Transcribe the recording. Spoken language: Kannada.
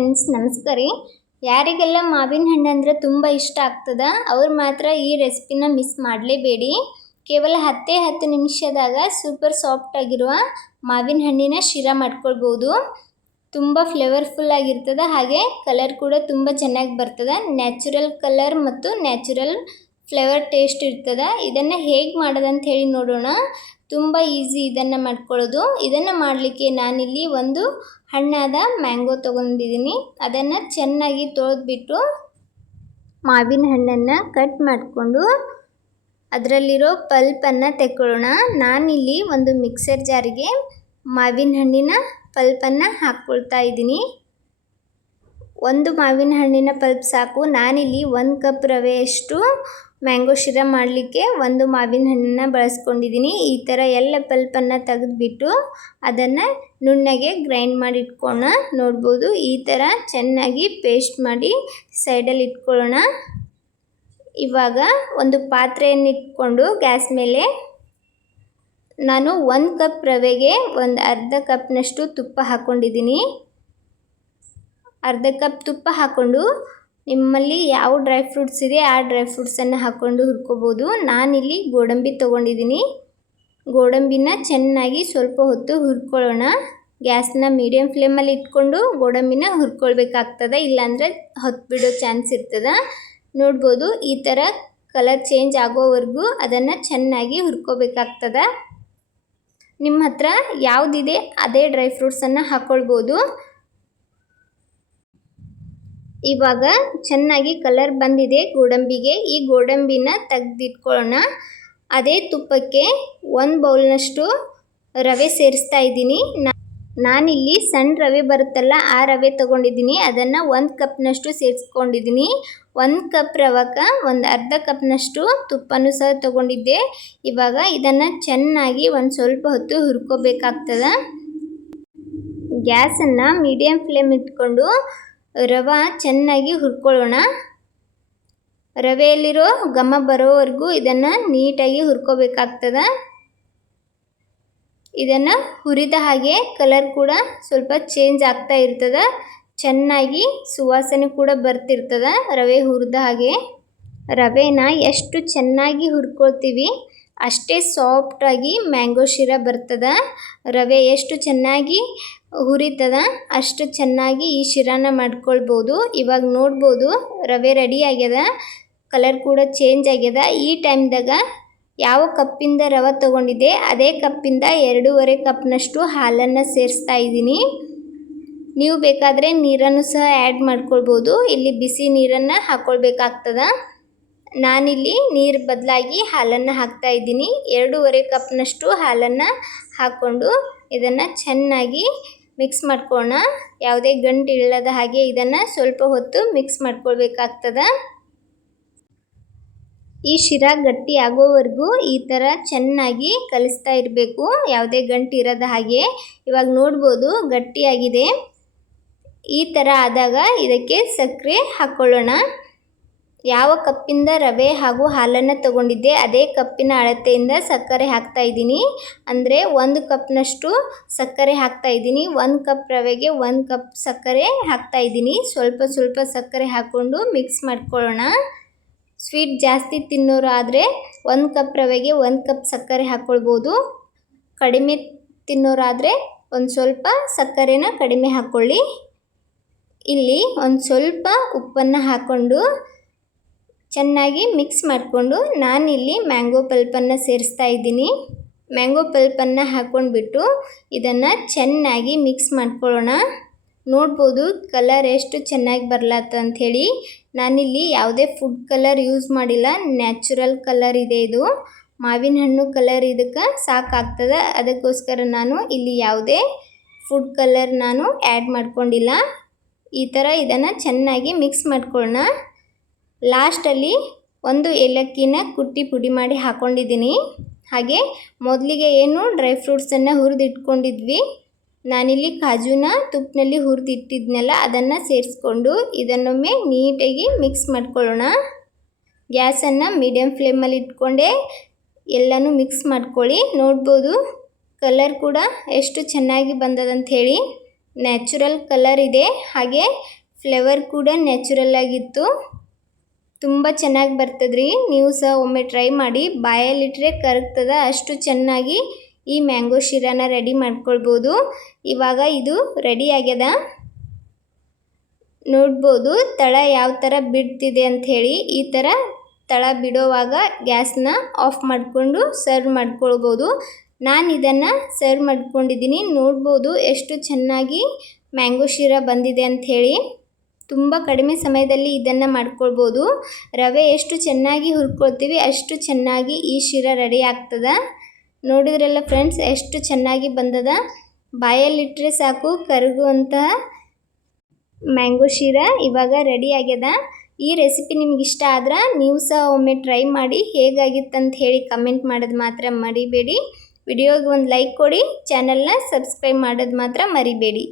ಫ್ರೆಂಡ್ಸ್, ನಮಸ್ಕಾರ ರೀ. ಯಾರಿಗೆಲ್ಲ ಮಾವಿನ ಹಣ್ಣು ಅಂದರೆ ತುಂಬ ಇಷ್ಟ ಆಗ್ತದ ಅವ್ರು ಮಾತ್ರ ಈ ರೆಸಿಪಿನ ಮಿಸ್ ಮಾಡಲೇಬೇಡಿ. ಕೇವಲ 10 ನಿಮಿಷದಾಗ ಸೂಪರ್ ಸಾಫ್ಟ್ ಆಗಿರುವ ಮಾವಿನ ಹಣ್ಣಿನ ಶಿರಾ ಮಾಡ್ಕೊಳ್ಬೋದು. ತುಂಬ ಫ್ಲೇವರ್ಫುಲ್ ಆಗಿರ್ತದೆ, ಹಾಗೆ ಕಲರ್ ಕೂಡ ತುಂಬ ಚೆನ್ನಾಗಿ ಬರ್ತದೆ. ನ್ಯಾಚುರಲ್ ಕಲರ್ ಮತ್ತು ನ್ಯಾಚುರಲ್ ಫ್ಲೇವರ್ ಟೇಸ್ಟ್ ಇರ್ತದೆ. ಇದನ್ನು ಹೇಗೆ ಮಾಡೋದಂತ ಹೇಳಿ ನೋಡೋಣ. ತುಂಬ ಈಸಿ ಇದನ್ನು ಮಾಡ್ಕೊಳ್ಳೋದು. ಇದನ್ನು ಮಾಡಲಿಕ್ಕೆ ನಾನಿಲ್ಲಿ ಒಂದು ಹಣ್ಣಾದ ಮ್ಯಾಂಗೋ ತೊಗೊಂಡಿದ್ದೀನಿ. ಅದನ್ನು ಚೆನ್ನಾಗಿ ತೊಳೆದ್ಬಿಟ್ಟು ಮಾವಿನ ಹಣ್ಣನ್ನು ಕಟ್ ಮಾಡಿಕೊಂಡು ಅದರಲ್ಲಿರೋ ಪಲ್ಪನ್ನು ತೆಕ್ಕೊಳ್ಳೋಣ. ನಾನಿಲ್ಲಿ ಒಂದು ಮಿಕ್ಸರ್ ಜಾರಿಗೆ ಮಾವಿನ ಹಣ್ಣಿನ ಪಲ್ಪನ್ನು ಹಾಕ್ಕೊಳ್ತಾ ಇದ್ದೀನಿ. ಒಂದು ಮಾವಿನ ಹಣ್ಣಿನ ಪಲ್ಪ್ ಸಾಕು. ನಾನಿಲ್ಲಿ 1 ಕಪ್ ರವೆಯಷ್ಟು ಮ್ಯಾಂಗೋ ಶಿರಾ ಮಾಡಲಿಕ್ಕೆ ಒಂದು ಮಾವಿನ ಹಣ್ಣನ್ನು ಬಳಸ್ಕೊಂಡಿದ್ದೀನಿ. ಈ ಥರ ಎಲ್ಲ ಪಲ್ಪನ್ನು ತೆಗೆದುಬಿಟ್ಟು ಅದನ್ನು ನುಣ್ಣಗೆ ಗ್ರೈಂಡ್ ಮಾಡಿ ಇಟ್ಕೊಳ್ಳೋಣ. ನೋಡ್ಬೋದು, ಈ ಥರ ಚೆನ್ನಾಗಿ ಪೇಸ್ಟ್ ಮಾಡಿ ಸೈಡಲ್ಲಿ ಇಟ್ಕೊಳ್ಳೋಣ. ಇವಾಗ ಒಂದು ಪಾತ್ರೆಯನ್ನು ಇಟ್ಕೊಂಡು ಗ್ಯಾಸ್ ಮೇಲೆ ನಾನು 1 ಕಪ್ ರವೆಗೆ ಒಂದು ಅರ್ಧ ಕಪ್ನಷ್ಟು ತುಪ್ಪ ಹಾಕ್ಕೊಂಡಿದ್ದೀನಿ. ಅರ್ಧ ಕಪ್ ತುಪ್ಪ ಹಾಕ್ಕೊಂಡು ನಿಮ್ಮಲ್ಲಿ ಯಾವ ಡ್ರೈ ಫ್ರೂಟ್ಸ್ ಇದೆ ಆ ಡ್ರೈ ಫ್ರೂಟ್ಸನ್ನು ಹಾಕ್ಕೊಂಡು ಹುರ್ಕೋಬೋದು. ನಾನಿಲ್ಲಿ ಗೋಡಂಬಿ ತೊಗೊಂಡಿದ್ದೀನಿ. ಗೋಡಂಬಿನ ಚೆನ್ನಾಗಿ ಸ್ವಲ್ಪ ಹೊತ್ತು ಹುರ್ಕೊಳ್ಳೋಣ. ಗ್ಯಾಸ್ನ ಮೀಡಿಯಮ್ ಫ್ಲೇಮಲ್ಲಿ ಇಟ್ಕೊಂಡು ಗೋಡಂಬಿನ ಹುರ್ಕೊಳ್ಬೇಕಾಗ್ತದೆ, ಇಲ್ಲಾಂದರೆ ಹೊತ್ಬಿಡೋ ಚಾನ್ಸ್ ಇರ್ತದೆ. ನೋಡ್ಬೋದು, ಈ ಥರ ಕಲರ್ ಚೇಂಜ್ ಆಗೋವರೆಗೂ ಅದನ್ನು ಚೆನ್ನಾಗಿ ಹುರ್ಕೋಬೇಕಾಗ್ತದೆ. ನಿಮ್ಮ ಹತ್ರ ಯಾವುದಿದೆ ಅದೇ ಡ್ರೈ ಫ್ರೂಟ್ಸನ್ನು ಹಾಕ್ಕೊಳ್ಬೋದು. ಇವಾಗ ಚೆನ್ನಾಗಿ ಕಲರ್ ಬಂದಿದೆ ಗೋಡಂಬಿಗೆ. ಈ ಗೋಡಂಬಿನ ತೆಗೆದಿಟ್ಕೊಳ್ಳೋಣ. ಅದೇ ತುಪ್ಪಕ್ಕೆ 1 ಬೌಲ್ನಷ್ಟು ರವೆ ಸೇರಿಸ್ತಾ ಇದ್ದೀನಿ. ನಾನಿಲ್ಲಿ ಸಣ್ಣ ರವೆ ಬರುತ್ತಲ್ಲ ಆ ರವೆ ತೊಗೊಂಡಿದ್ದೀನಿ. ಅದನ್ನು 1 ಕಪ್ನಷ್ಟು ಸೇರಿಸ್ಕೊಂಡಿದ್ದೀನಿ. 1 ಕಪ್ ರವಕ್ಕೆ ಒಂದು ಅರ್ಧ ಕಪ್ನಷ್ಟು ತುಪ್ಪನೂ ಸಹ ತೊಗೊಂಡಿದ್ದೆ. ಇವಾಗ ಇದನ್ನು ಚೆನ್ನಾಗಿ ಒಂದು ಸ್ವಲ್ಪ ಹೊತ್ತು ಹುರ್ಕೋಬೇಕಾಗ್ತದೆ. ಗ್ಯಾಸನ್ನು ಮೀಡಿಯಮ್ ಫ್ಲೇಮ್ ಇಟ್ಕೊಂಡು ರವೆ ಚೆನ್ನಾಗಿ ಹುರ್ಕೊಳ್ಳೋಣ. ರವೆಯಲ್ಲಿರೋ ಘಮ ಬರೋವರೆಗೂ ಇದನ್ನು ನೀಟಾಗಿ ಹುರ್ಕೋಬೇಕಾಗ್ತದೆ. ಇದನ್ನು ಹುರಿದ ಹಾಗೆ ಕಲರ್ ಕೂಡ ಸ್ವಲ್ಪ ಚೇಂಜ್ ಆಗ್ತಾ ಇರ್ತದೆ. ಚೆನ್ನಾಗಿ ಸುವಾಸನೆ ಕೂಡ ಬರ್ತಿರ್ತದೆ ರವೆ ಹುರಿದ ಹಾಗೆ. ರವೆನ ಎಷ್ಟು ಚೆನ್ನಾಗಿ ಹುರ್ಕೊಳ್ತೀವಿ ಅಷ್ಟೇ ಸಾಫ್ಟಾಗಿ ಮ್ಯಾಂಗೋ ಶಿರಾ ಬರ್ತದೆ. ರವೆ ಎಷ್ಟು ಚೆನ್ನಾಗಿ ಹುರಿತದ ಅಷ್ಟು ಚೆನ್ನಾಗಿ ಈ ಶಿರಾನ ಮಾಡ್ಕೊಳ್ಬೋದು. ಇವಾಗ ನೋಡ್ಬೋದು, ರವೆ ರೆಡಿ ಆಗ್ಯದ, ಕಲರ್ ಕೂಡ ಚೇಂಜ್ ಆಗ್ಯದ. ಈ ಟೈಮ್ದಾಗ ಯಾವ ಕಪ್ಪಿಂದ ರವೆ ತೊಗೊಂಡಿದ್ದೆ ಅದೇ ಕಪ್ಪಿಂದ 2.5 ಕಪ್ನಷ್ಟು ಹಾಲನ್ನು ಸೇರಿಸ್ತಾ ಇದ್ದೀನಿ. ನೀವು ಬೇಕಾದರೆ ನೀರನ್ನು ಸಹ ಆ್ಯಡ್ ಮಾಡ್ಕೊಳ್ಬೋದು. ಇಲ್ಲಿ ಬಿಸಿ ನೀರನ್ನು ಹಾಕ್ಕೊಳ್ಬೇಕಾಗ್ತದೆ. ನಾನಿಲ್ಲಿ ನೀರು ಬದಲಾಗಿ ಹಾಲನ್ನು ಹಾಕ್ತಾ ಇದ್ದೀನಿ. 2.5 ಕಪ್ನಷ್ಟು ಹಾಲನ್ನು ಹಾಕ್ಕೊಂಡು ಇದನ್ನು ಚೆನ್ನಾಗಿ ಮಿಕ್ಸ್ ಮಾಡ್ಕೊಳ್ಳೋಣ. ಯಾವುದೇ ಗಂಟು ಇಲ್ಲದ ಹಾಗೆ ಇದನ್ನು ಸ್ವಲ್ಪ ಹೊತ್ತು ಮಿಕ್ಸ್ ಮಾಡ್ಕೊಳ್ಬೇಕಾಗ್ತದೆ. ಈ ಶಿರಾ ಗಟ್ಟಿ ಆಗೋವರೆಗೂ ಈ ಥರ ಚೆನ್ನಾಗಿ ಕಲಿಸ್ತಾ ಇರಬೇಕು, ಯಾವುದೇ ಗಂಟು ಇರದ ಹಾಗೆ. ಇವಾಗ ನೋಡ್ಬೋದು ಗಟ್ಟಿಯಾಗಿದೆ. ಈ ಥರ ಆದಾಗ ಇದಕ್ಕೆ ಸಕ್ಕರೆ ಹಾಕ್ಕೊಳ್ಳೋಣ. ಯಾವ ಕಪ್ಪಿಂದ ರವೆ ಹಾಗೂ ಹಾಲನ್ನು ತೊಗೊಂಡಿದ್ದೆ ಅದೇ ಕಪ್ಪಿನ ಅಳತೆಯಿಂದ ಸಕ್ಕರೆ ಹಾಕ್ತಾ ಇದ್ದೀನಿ. ಅಂದರೆ 1 ಕಪ್ನಷ್ಟು ಸಕ್ಕರೆ ಹಾಕ್ತಾ ಇದ್ದೀನಿ. 1 ಕಪ್ ರವೆಗೆ 1 ಕಪ್ ಸಕ್ಕರೆ ಹಾಕ್ತಾ ಇದ್ದೀನಿ. ಸ್ವಲ್ಪ ಸ್ವಲ್ಪ ಸಕ್ಕರೆ ಹಾಕ್ಕೊಂಡು ಮಿಕ್ಸ್ ಮಾಡ್ಕೊಳ್ಳೋಣ. ಸ್ವೀಟ್ ಜಾಸ್ತಿ ತಿನ್ನೋರು ಆದರೆ 1 ಕಪ್ ರವೆಗೆ 1 ಕಪ್ ಸಕ್ಕರೆ ಹಾಕ್ಕೊಳ್ಬೋದು. ಕಡಿಮೆ ತಿನ್ನೋರಾದರೆ ಒಂದು ಸ್ವಲ್ಪ ಸಕ್ಕರೆನ ಕಡಿಮೆ ಹಾಕ್ಕೊಳ್ಳಿ. ಇಲ್ಲಿ ಒಂದು ಸ್ವಲ್ಪ ಉಪ್ಪನ್ನು ಹಾಕ್ಕೊಂಡು ಚೆನ್ನಾಗಿ ಮಿಕ್ಸ್ ಮಾಡಿಕೊಂಡು ನಾನಿಲ್ಲಿ ಮ್ಯಾಂಗೋ ಪಲ್ಪನ್ನು ಸೇರಿಸ್ತಾ ಇದ್ದೀನಿ. ಮ್ಯಾಂಗೋ ಪಲ್ಪನ್ನು ಹಾಕ್ಕೊಂಡ್ಬಿಟ್ಟು ಇದನ್ನು ಚೆನ್ನಾಗಿ ಮಿಕ್ಸ್ ಮಾಡ್ಕೊಳ್ಳೋಣ. ನೋಡ್ಬೋದು ಕಲರ್ ಎಷ್ಟು ಚೆನ್ನಾಗಿ ಬರ್ಲಾತ್ತ ಅಂಥೇಳಿ. ನಾನಿಲ್ಲಿ ಯಾವುದೇ ಫುಡ್ ಕಲರ್ ಯೂಸ್ ಮಾಡಿಲ್ಲ, ನ್ಯಾಚುರಲ್ ಕಲರ್ ಇದೆ ಇದು. ಮಾವಿನ ಹಣ್ಣು ಕಲರ್ ಇದಕ್ಕೆ ಸಾಕಾಗ್ತದೆ. ಅದಕ್ಕೋಸ್ಕರ ನಾನು ಇಲ್ಲಿ ಯಾವುದೇ ಫುಡ್ ಕಲರ್ ನಾನು ಆ್ಯಡ್ ಮಾಡ್ಕೊಂಡಿಲ್ಲ. ಈ ಥರ ಇದನ್ನು ಚೆನ್ನಾಗಿ ಮಿಕ್ಸ್ ಮಾಡ್ಕೊಳ್ಳೋಣ. ಲಾಸ್ಟಲ್ಲಿ 1 ಏಲಕ್ಕಿನ ಕುಟ್ಟಿ ಪುಡಿ ಮಾಡಿ ಹಾಕ್ಕೊಂಡಿದ್ದೀನಿ. ಹಾಗೆ ಮೊದಲಿಗೆ ಏನು ಡ್ರೈ ಫ್ರೂಟ್ಸನ್ನು ಹುರಿದಿಟ್ಕೊಂಡಿದ್ವಿ, ನಾನಿಲ್ಲಿ ಕಾಜುನ ತುಪ್ಪನಲ್ಲಿ ಹುರಿದಿಟ್ಟಿದ್ನಲ್ಲ ಅದನ್ನು ಸೇರಿಸ್ಕೊಂಡು ಇದನ್ನೊಮ್ಮೆ ನೀಟಾಗಿ ಮಿಕ್ಸ್ ಮಾಡ್ಕೊಳ್ಳೋಣ. ಗ್ಯಾಸನ್ನು ಮೀಡಿಯಮ್ ಫ್ಲೇಮಲ್ಲಿ ಇಟ್ಕೊಂಡೆ ಎಲ್ಲನೂ ಮಿಕ್ಸ್ ಮಾಡ್ಕೊಳ್ಳಿ. ನೋಡ್ಬೋದು ಕಲರ್ ಕೂಡ ಎಷ್ಟು ಚೆನ್ನಾಗಿ ಬಂದದಂತ ಹೇಳಿ. ನ್ಯಾಚುರಲ್ ಕಲರ್ ಇದೆ, ಹಾಗೆ ಫ್ಲೇವರ್ ಕೂಡ ನ್ಯಾಚುರಲ್ ಆಗಿತ್ತು. ತುಂಬ ಚೆನ್ನಾಗಿ ಬರ್ತದ್ರಿ. ನೀವು ಸಹ ಒಮ್ಮೆ ಟ್ರೈ ಮಾಡಿ. ಬಾಯಲ್ಲಿಟ್ಟರೆ ಕರಗ್ತದ, ಅಷ್ಟು ಚೆನ್ನಾಗಿ ಈ ಮ್ಯಾಂಗೋ ಶಿರಾನ ರೆಡಿ ಮಾಡ್ಕೊಳ್ಬೋದು. ಇವಾಗ ಇದು ರೆಡಿ ಆಗ್ಯದ. ನೋಡ್ಬೋದು ತಳ ಯಾವ ಥರ ಬಿಡ್ತಿದೆ ಅಂಥೇಳಿ. ಈ ಥರ ತಳ ಬಿಡೋವಾಗ ಗ್ಯಾಸ್ನ ಆಫ್ ಮಾಡಿಕೊಂಡು ಸರ್ವ್ ಮಾಡ್ಕೊಳ್ಬೋದು. ನಾನು ಇದನ್ನು ಸರ್ವ್ ಮಾಡ್ಕೊಂಡಿದ್ದೀನಿ. ನೋಡ್ಬೋದು ಎಷ್ಟು ಚೆನ್ನಾಗಿ ಮ್ಯಾಂಗೋ ಶಿರಾ ಬಂದಿದೆ ಅಂಥೇಳಿ. ತುಂಬ ಕಡಿಮೆ ಸಮಯದಲ್ಲಿ ಇದನ್ನು ಮಾಡ್ಕೊಳ್ಬೋದು. ರವೆ ಎಷ್ಟು ಚೆನ್ನಾಗಿ ಹುರ್ಕೊಳ್ತೀವಿ ಅಷ್ಟು ಚೆನ್ನಾಗಿ ಈ ಶಿರಾ ರೆಡಿ ಆಗ್ತದೆ. ನೋಡಿದ್ರಲ್ಲ ಫ್ರೆಂಡ್ಸ್, ಎಷ್ಟು ಚೆನ್ನಾಗಿ ಬಂದದ. ಬಾಯಲ್ಲಿಟ್ಟರೆ ಸಾಕು ಕರಗುವಂತಹ ಮ್ಯಾಂಗೋ ಶಿರಾ ಇವಾಗ ರೆಡಿ ಆಗ್ಯದ. ಈ ರೆಸಿಪಿ ನಿಮ್ಗೆ ಇಷ್ಟ ಆದ್ರೆ ನೀವು ಸಹ ಒಮ್ಮೆ ಟ್ರೈ ಮಾಡಿ. ಹೇಗಾಗಿತ್ತಂತ ಹೇಳಿ ಕಮೆಂಟ್ ಮಾಡೋದು ಮಾತ್ರ ಮರಿಬೇಡಿ. ವಿಡಿಯೋಗೆ ಒಂದು ಲೈಕ್ ಕೊಡಿ, ಚಾನಲ್ನ ಸಬ್ಸ್ಕ್ರೈಬ್ ಮಾಡೋದು ಮಾತ್ರ ಮರಿಬೇಡಿ.